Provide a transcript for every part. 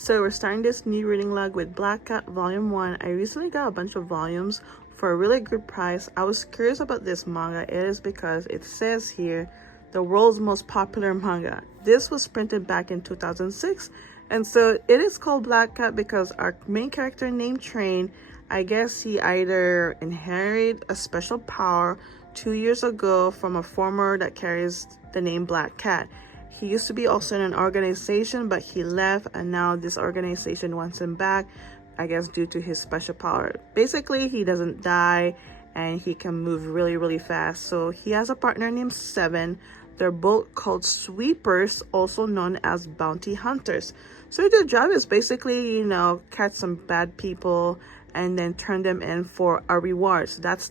So we're starting this new reading log with Black Cat Volume 1. I recently got a bunch of volumes for a really good price. I was curious about this manga. It is because it says here, the world's most popular manga. This was printed back in 2006. And so it is called Black Cat because our main character named Train, I guess he either inherited a special power 2 years ago from a former that carries the name Black Cat. He used to be also in an organization, but he left, and now this organization wants him back, I guess due to his special power. Basically, he doesn't die and he can move really, really fast. So he has a partner named Seven. They're both called sweepers, also known as bounty hunters. So their job is basically, catch some bad people and then turn them in for a reward. So that's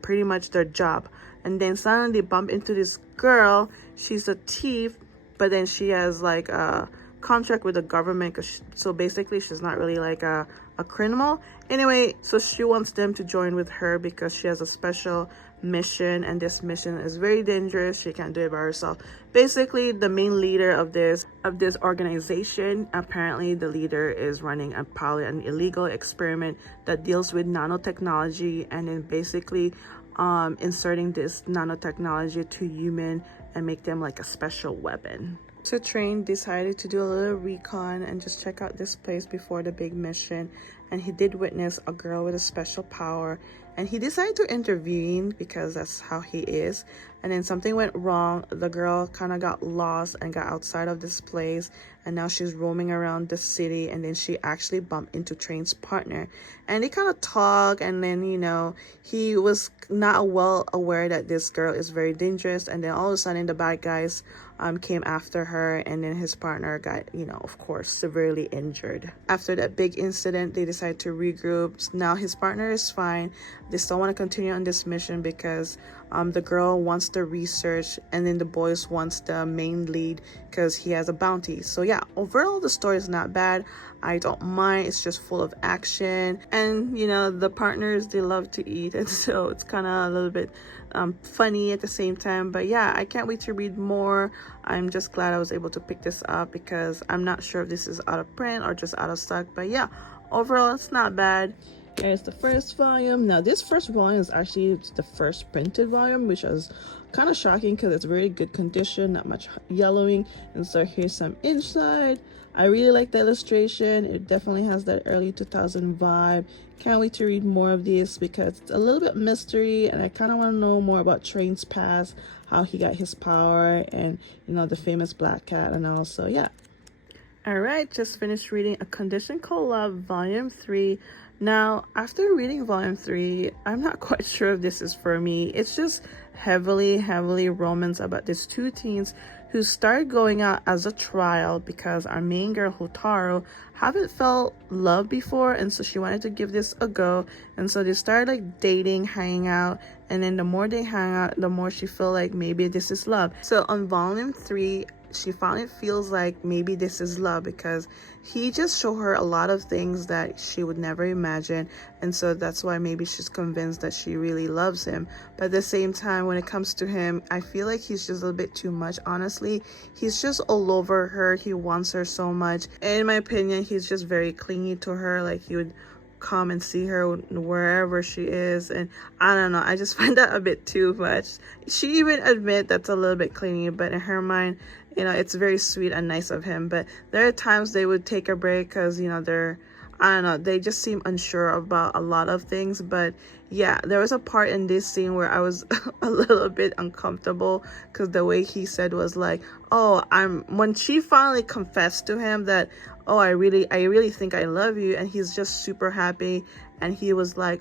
pretty much their job. And then suddenly they bump into this girl. She's a thief, but then she has like a contract with the government. So basically she's not really like a criminal. Anyway, so she wants them to join with her because she has a special mission, and this mission is very dangerous. She can't do it by herself. Basically, the main leader of this organization, apparently the leader is running probably an illegal experiment that deals with nanotechnology, and then basically inserting this nanotechnology to human and make them like a special weapon. So Train decided to do a little recon and just check out this place before the big mission, and he did witness a girl with a special power, and he decided to intervene because that's how he is. And then something went wrong. The girl kind of got lost and got outside of this place, and now she's roaming around the city. And then she actually bumped into Train's partner, and they kind of talk, and then he was not well aware that this girl is very dangerous. And then all of a sudden the bad guys came after her, and then his partner got of course severely injured. After that big incident, they decided to regroup. Now his partner is fine. They still want to continue on this mission because the girl wants the research, and then the boys wants the main lead because he has a bounty. So yeah, overall the story is not bad. I don't mind. It's just full of action, and the partners, they love to eat, and so it's kind of a little bit funny at the same time. But yeah, I can't wait to read more. I'm just glad I was able to pick this up because I'm not sure if this is out of print or just out of stock. But yeah, overall it's not bad. Here's the first volume. Now this first volume is actually the first printed volume, which was kind of shocking because it's very good condition, not much yellowing. And so here's some inside. I really like the illustration. It definitely has that early 2000 vibe. Can't wait to read more of this because it's a little bit mystery, and I kind of want to know more about Train's past, how he got his power, and the famous Black Cat and all. So yeah. All right, just finished reading A Condition Called Love Volume 3. Now, after reading Volume 3, I'm not quite sure if this is for me. It's just heavily romance about these two teens who started going out as a trial because our main girl, Hotaru, haven't felt love before, and so she wanted to give this a go. And so they started like dating, hanging out, and then the more they hang out, the more she feel like maybe this is love. So on Volume 3, she finally feels like maybe this is love because he just showed her a lot of things that she would never imagine, and so that's why maybe she's convinced that she really loves him. But at the same time, when it comes to him, I feel like he's just a little bit too much. Honestly, he's just all over her. He wants her so much, and in my opinion, he's just very clingy to her. Like he would come and see her wherever she is, and I don't know, I just find that a bit too much. She even admit that's a little bit clingy, but in her mind, it's very sweet and nice of him. But there are times they would take a break because they're, I don't know, they just seem unsure about a lot of things. But yeah, there was a part in this scene where I was a little bit uncomfortable because the way he said was like, when she finally confessed to him that, I really think I love you, and he's just super happy, and he was like,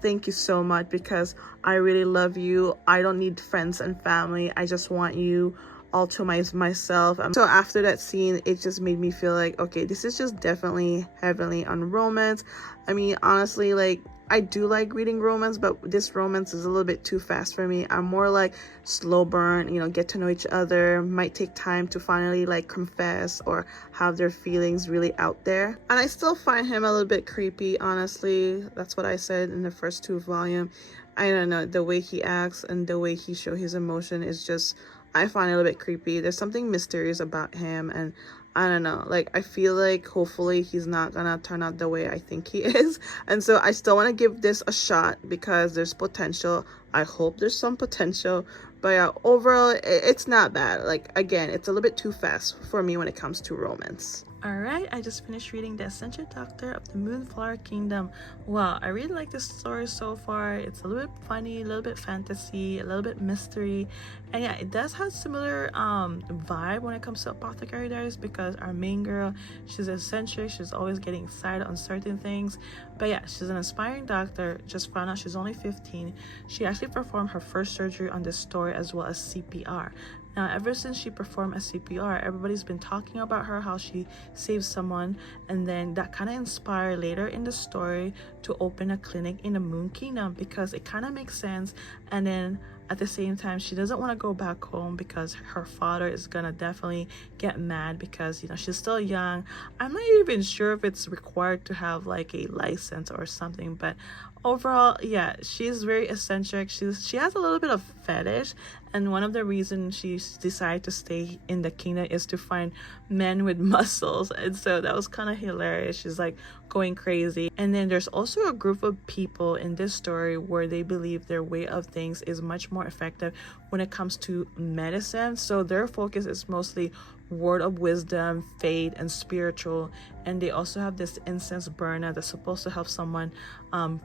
thank you so much because I really love you. I don't need friends and family. I just want you all to myself. So after that scene, it just made me feel like, okay, this is just definitely heavily on romance. I mean, honestly, like I do like reading romance, but this romance is a little bit too fast for me. I'm more like slow burn, get to know each other, might take time to finally like confess or have their feelings really out there. And I still find him a little bit creepy, honestly. That's what I said in the first 2 volumes. I don't know, the way he acts and the way he shows his emotion is just I find it a little bit creepy. There's something mysterious about him, and I don't know, like I feel like hopefully he's not gonna turn out the way I think he is. And so I still want to give this a shot because there's potential. I hope there's some potential, but yeah, overall it's not bad. Like again, it's a little bit too fast for me when it comes to romance. Alright, I just finished reading The Eccentric Doctor of the Moonflower Kingdom. Wow, I really like this story so far. It's a little bit funny, a little bit fantasy, a little bit mystery, and yeah, it does have similar vibe when it comes to Apothecary Diaries, because our main girl, she's eccentric, she's always getting excited on certain things. But yeah, she's an aspiring doctor. Just found out she's only 15. She actually performed her first surgery on this story as well as CPR. Now, ever since she performed a CPR, everybody's been talking about her, how she saved someone, and then that kind of inspired later in the story to open a clinic in the Moon Kingdom, because it kind of makes sense. And then at the same time, she doesn't want to go back home because her father is gonna definitely get mad, because, you know, she's still young. I'm not even sure if it's required to have like a license or something, but overall, yeah, she's very eccentric. She has a little bit of fetish, and one of the reasons she decided to stay in the kingdom is to find men with muscles. And so that was kind of hilarious. She's like going crazy. And then there's also a group of people in this story where they believe their way of things is much more effective when it comes to medicine. So their focus is mostly word of wisdom, faith, and spiritual. And they also have this incense burner that's supposed to help someone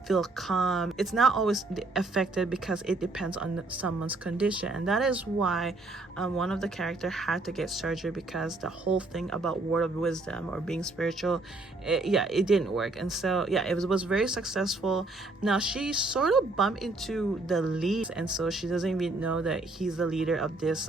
feel calm. It's not always effective because it depends on someone's condition, and that is why one of the characters had to get surgery, because the whole thing about word of wisdom or being spiritual, it didn't work. And so yeah, it was very successful. Now she sort of bumped into the lead, and so she doesn't even know that he's the leader of this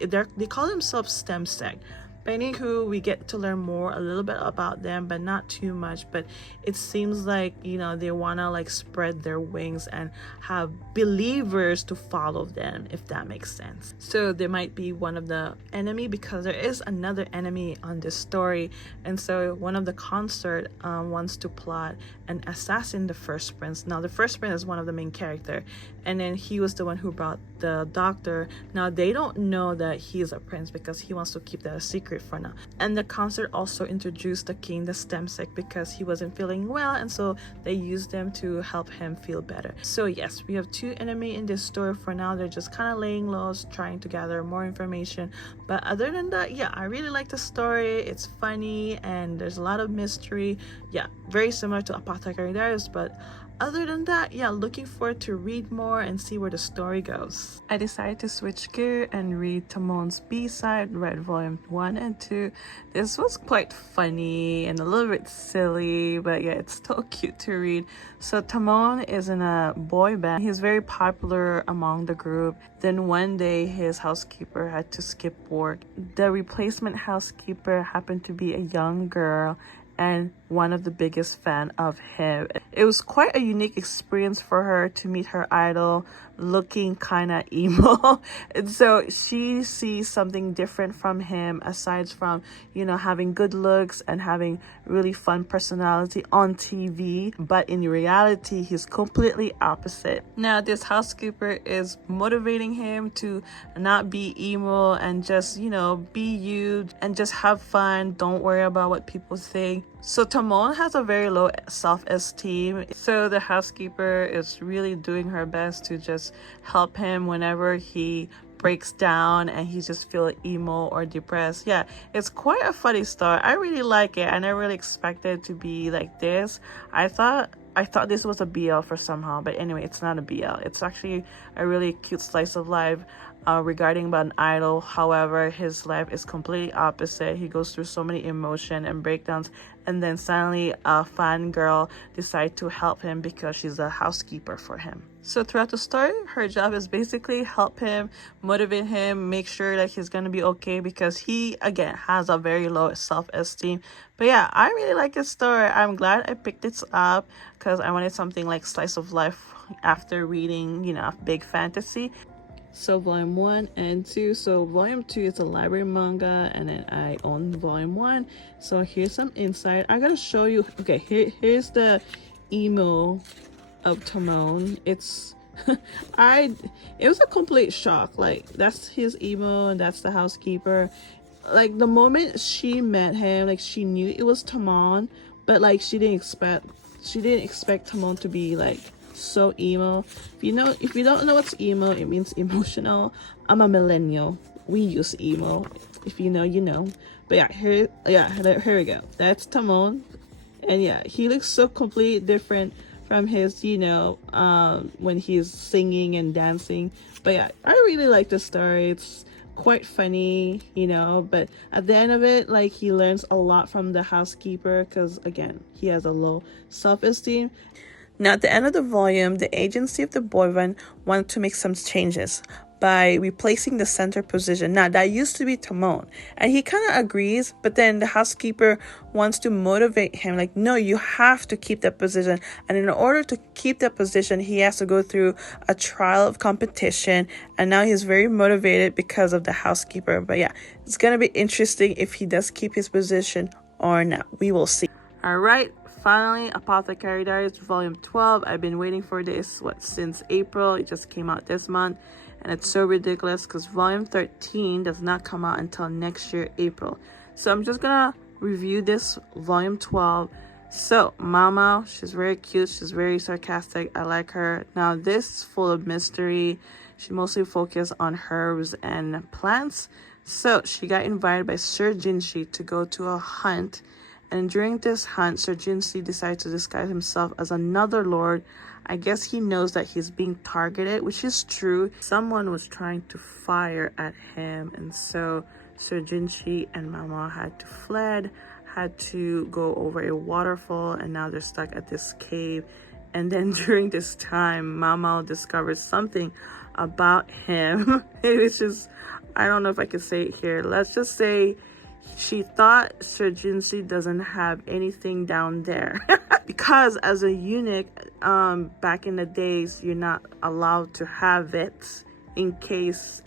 they call themselves STEM sect. But anywho, we get to learn more a little bit about them, but not too much. But it seems like, you know, they want to like spread their wings and have believers to follow them, if that makes sense. So they might be one of the enemy, because there is another enemy on this story. And so one of the consort wants to plot and assassin the first prince. Now the first prince is one of the main character, and then he was the one who brought the doctor. Now they don't know that he is a prince because he wants to keep that a secret for now. And the consort also introduced the king, the STEM sect, because he wasn't feeling well, and so they used them to help him feel better. So yes, we have two enemies in this story for now. They're just kind of laying low, trying to gather more information. But other than that, yeah, I really like the story. It's funny and there's a lot of mystery. Yeah, very similar to Apothecary Diaries, but other than that, yeah, looking forward to read more and see where the story goes. I decided to switch gear and read Timon's B-side, read volume 1 and 2. This was quite funny and a little bit silly, but yeah, it's still cute to read. So Timon is in a boy band. He's very popular among the group. Then one day his housekeeper had to skip work. The replacement housekeeper happened to be a young girl and one of the biggest fan of him. It was quite a unique experience for her to meet her idol looking kind of emo. And so she sees something different from him, aside from, you know, having good looks and having really fun personality on TV, but in reality he's completely opposite. Now this housekeeper is motivating him to not be emo and just, you know, be you and just have fun, don't worry about what people think. So Timon has a very low self-esteem, so the housekeeper is really doing her best to just help him whenever he breaks down and he just feels emo or depressed. Yeah, it's quite a funny story. I really like it. I never really expected it to be like this. I thought this was a BL for somehow, but anyway, it's not a BL. It's actually a really cute slice of life regarding about an idol. However, his life is completely opposite. He goes through so many emotion and breakdowns, and then suddenly a fan girl decides to help him because she's a housekeeper for him. So throughout the story, her job is basically help him, motivate him, make sure that he's gonna be okay, because he again has a very low self-esteem. But yeah, I really like this story. I'm glad I picked it up because I wanted something like slice of life after reading, you know, big fantasy. So volume 1 and 2. So volume 2 is a library manga, and then I own volume 1. So here's some insight. I gotta show you. Okay, here's the emo of Timon. It's I it was a complete shock. Like, that's his emo and that's the housekeeper. Like, the moment she met him, like, she knew it was Timon, but like she didn't expect Timon to be like so emo. If you don't know what's emo, it means emotional. I'm a millennial. We use emo. If you know, you know. But yeah, here we go. That's Timon. And yeah, he looks so completely different from his, when he's singing and dancing. But yeah, I really like the story. It's quite funny, but at the end of it, like, he learns a lot from the housekeeper because, again, he has a low self-esteem. Now, at the end of the volume, the agency of the boyfriend wanted to make some changes by replacing the center position. Now, that used to be Timon, and he kind of agrees, but then the housekeeper wants to motivate him, like, no, you have to keep that position. And in order to keep that position, he has to go through a trial of competition, and now he's very motivated because of the housekeeper. But yeah, it's gonna be interesting if he does keep his position or not. We will see. All right. Finally, Apothecary Diaries Volume 12. I've been waiting for this, since April. It just came out this month. And it's so ridiculous because Volume 13 does not come out until next year, April. So I'm just going to review this Volume 12. So, Mama, she's very cute. She's very sarcastic. I like her. Now, this is full of mystery. She mostly focuses on herbs and plants. So, she got invited by Sir Jinshi to go to a hunt. And during this hunt, Sir Jinshi decides to disguise himself as another lord. I guess he knows that he's being targeted, which is true. Someone was trying to fire at him, and so Sir Jinshi and Mama had to go over a waterfall, and now they're stuck at this cave. And then during this time, Mama discovers something about him, which is, I don't know if I can say it here. Let's just say she thought Sir Jinshi doesn't have anything down there because as a eunuch, back in the days, you're not allowed to have it in case.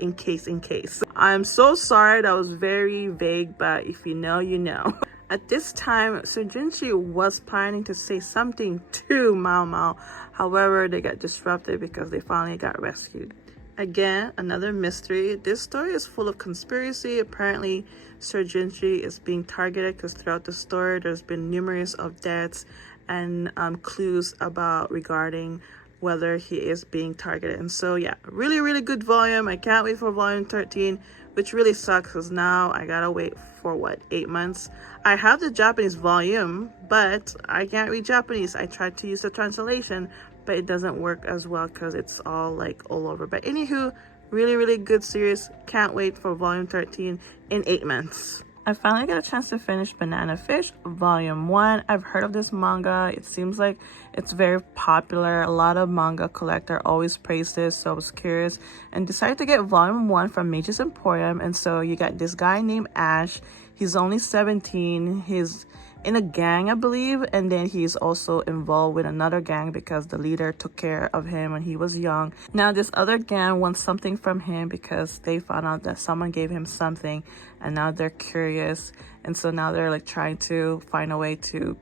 I'm so sorry, that was very vague, but if you know, you know. At this time, Sir Jinshi was planning to say something to Mao Mao. However, they got disrupted because they finally got rescued. Again, another mystery. This story is full of conspiracy. Apparently, Sir Jinshi is being targeted because throughout the story, there's been numerous of deaths and clues regarding whether he is being targeted. And so, yeah, really, really good volume. I can't wait for volume 13, which really sucks because now I gotta wait for 8 months. I have the Japanese volume, but I can't read Japanese. I tried to use the translation, but it doesn't work as well because it's all all over. But anywho, really, really good series. Can't wait for volume 13 in 8 months. I finally got a chance to finish Banana Fish Volume 1. I've heard of this manga. It seems like it's very popular. A lot of manga collectors always praise this, so I was curious and decided to get Volume 1 from Mage's Emporium. And so you got this guy named Ash. He's only 17. He's in a gang, I believe, and then he's also involved with another gang because the leader took care of him when he was young. Now this other gang wants something from him because they found out that someone gave him something, and now they're curious, and so now they're trying to find a way to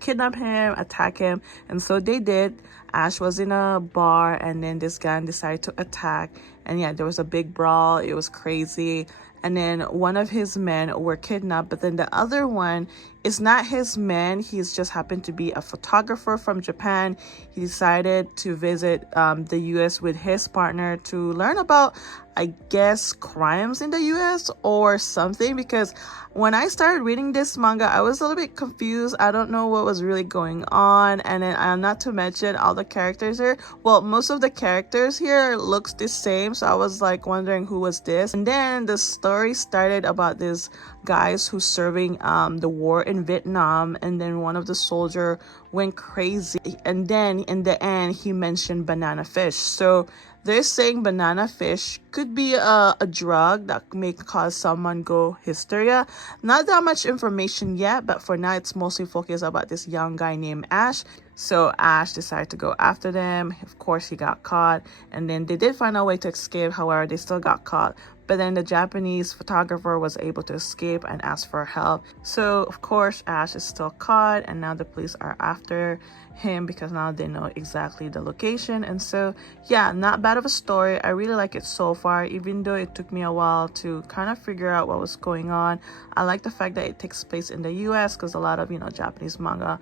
kidnap him, attack him. And so they did. Ash was in a bar, and then this gang decided to attack, and yeah, there was a big brawl. It was crazy. And then one of his men were kidnapped, but then the other one is not his man. He's just happened to be a photographer from Japan. He decided to visit the US with his partner to learn about, I guess, crimes in the US or something, because when I started reading this manga, I was a little bit confused. I don't know what was really going on. And then not to mention all the characters here. Well, most of the characters here looks the same. So I was wondering who was this. And then the story started about these guys who's serving the war in Vietnam. And then one of the soldier went crazy. And then in the end, he mentioned banana fish. So they're saying banana fish could be a drug that may cause someone go hysteria. Not that much information yet, but for now it's mostly focused about this young guy named Ash. So Ash decided to go after them. Of course, he got caught, and then they did find a way to escape. However, they still got caught. But then the Japanese photographer was able to escape and ask for help. So of course, Ash is still caught, and now the police are after him because now they know exactly the location. And so yeah, not bad of a story. I really like it so far, even though it took me a while to kind of figure out what was going on. I like the fact that it takes place in the US because a lot of, you know, Japanese manga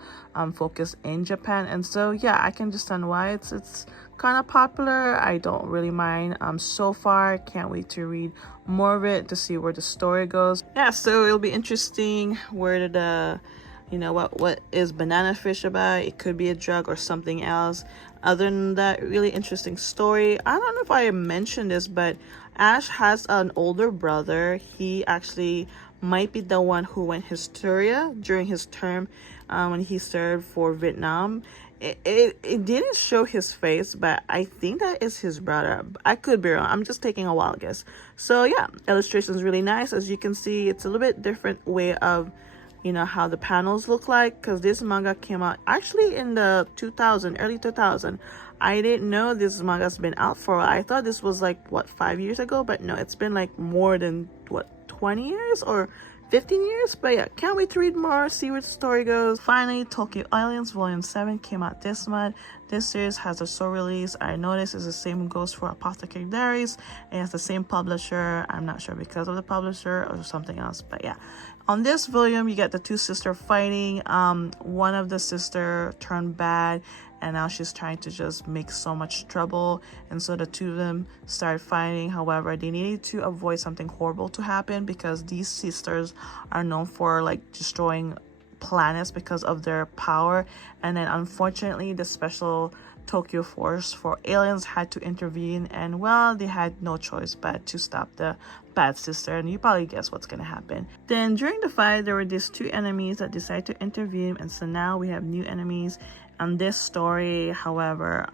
focus in Japan. And so yeah, I can understand why it's kind of popular. I don't really mind. So far, can't wait to read more of it to see where the story goes. Yeah, so it'll be interesting where the you know what is banana fish about. It could be a drug or something else. Other than that, really interesting story. I don't know if I mentioned this, but Ash has an older brother. He actually might be the one who went hysteria during his term when he served for Vietnam. It didn't show his face, but I think that is his brother. I could be wrong. I'm just taking a wild guess. So yeah, illustration is really nice. As you can see, it's a little bit different way of, you know, how the panels look like, because this manga came out actually in the early 2000. I didn't know this manga's been out for a while. I thought this was like, what, 5 years ago? But no, it's been like more than, what, 20 years or 15 years? But yeah, can't wait to read more, see where the story goes. Finally, Tokyo Aliens Volume 7 came out this month. This series has a sole release. I noticed it's the same who goes for Apothecary Diaries. It has the same publisher. I'm not sure because of the publisher or something else, but yeah. On this volume, you get the two sisters fighting. One of the sister turned bad, and now she's trying to just make so much trouble, and so the two of them started fighting. However, they needed to avoid something horrible to happen because these sisters are known for like destroying planets because of their power. And then unfortunately, the special Tokyo Force for aliens had to intervene, and well, they had no choice but to stop the bad sister, and you probably guess what's gonna happen. Then during the fight, there were these two enemies that decided to intervene, and so now we have new enemies on this story. However,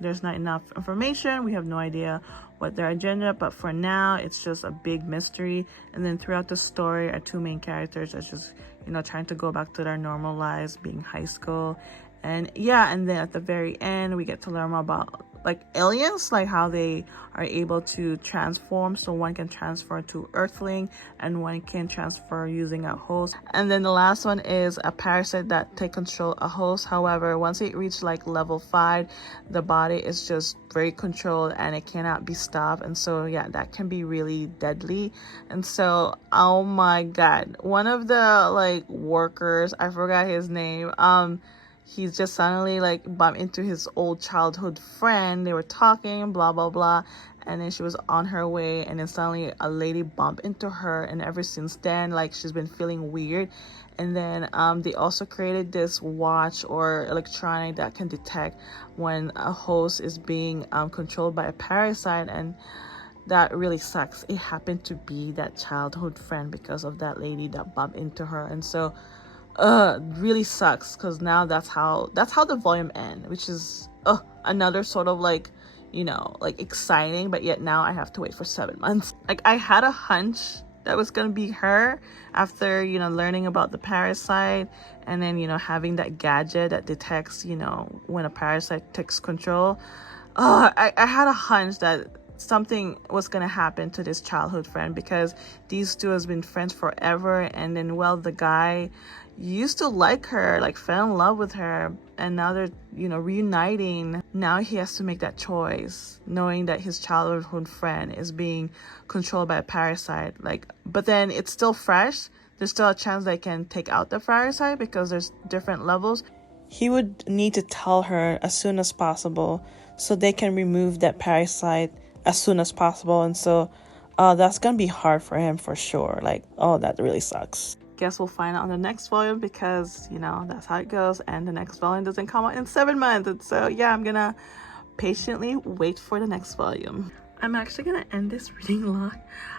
there's not enough information. We have no idea what their agenda, but for now it's just a big mystery. And then throughout the story, our two main characters are just, you know, trying to go back to their normal lives, being high school. And yeah, and then at the very end, we get to learn more about like aliens, like how they are able to transform. So one can transfer to Earthling and one can transfer using a host. And then the last one is a parasite that take control a host. However, once it reaches like level 5, the body is just very controlled and it cannot be stopped. And so yeah, that can be really deadly. And so, oh my god, one of the like workers, I forgot his name, he's just suddenly like bumped into his old childhood friend. They were talking, blah blah blah, and then she was on her way, and then suddenly a lady bumped into her, and ever since then, like, she's been feeling weird. And then they also created this watch or electronic that can detect when a host is being controlled by a parasite, and that really sucks. It happened to be that childhood friend because of that lady that bumped into her. And so really sucks, because now that's how the volume ends, which is another sort of like, you know, like exciting, but yet now I have to wait for 7 months. Like, I had a hunch that was gonna be her after, you know, learning about the parasite, and then, you know, having that gadget that detects, you know, when a parasite takes control. I had a hunch that something was gonna happen to this childhood friend, because these two has been friends forever. And then, well, the guy used to like her, like fell in love with her, and now they're, you know, reuniting. Now he has to make that choice, knowing that his childhood friend is being controlled by a parasite. Like, but then it's still fresh. There's still a chance they can take out the parasite because there's different levels. He would need to tell her as soon as possible so they can remove that parasite as soon as possible. And so that's gonna be hard for him for sure. Like, oh, that really sucks. Guess we'll find out on the next volume, because, you know, that's how it goes, and the next volume doesn't come out in 7 months. And so yeah, I'm gonna patiently wait for the next volume. I'm actually gonna end this reading log.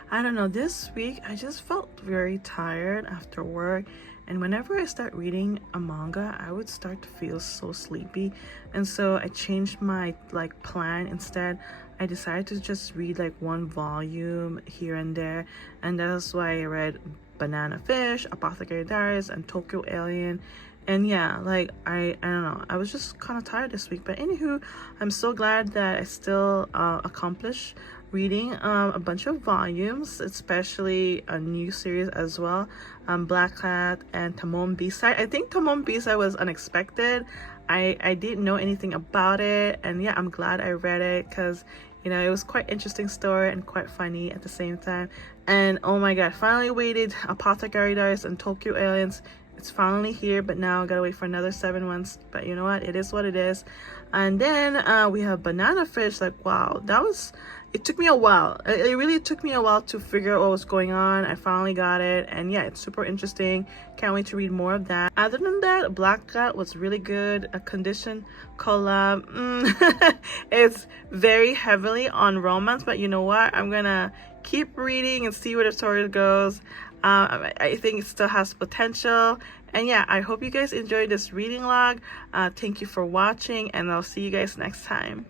I don't know, this week I just felt very tired after work, and whenever I start reading a manga, I would start to feel so sleepy. And so I changed my like plan. Instead, I decided to just read like one volume here and there, and that's why I read Banana Fish, Apothecary Diaries, and Tokyo Alien. And yeah, like I don't know, I was just kind of tired this week, but anywho, I'm so glad that I still accomplished reading a bunch of volumes, especially a new series as well, Black Cat and Tamon B-Side. I think Tamon B-Side was unexpected. I didn't know anything about it, and yeah, I'm glad I read it because, you know, it was quite interesting story and quite funny at the same time. And oh my god, finally waited Apothecary Diaries and Tokyo Aliens. It's finally here, but now I gotta wait for another 7 months. But you know what? It is what it is. And then we have Banana Fish. Like, wow, it took me a while. It really took me a while to figure out what was going on. I finally got it. And yeah, it's super interesting. Can't wait to read more of that. Other than that, Black Cat was really good. A Condition collab. It's very heavily on romance, but you know what? I'm gonna keep reading and see where the story goes. I think it still has potential. And yeah, I hope you guys enjoyed this reading log. Thank you for watching, and I'll see you guys next time.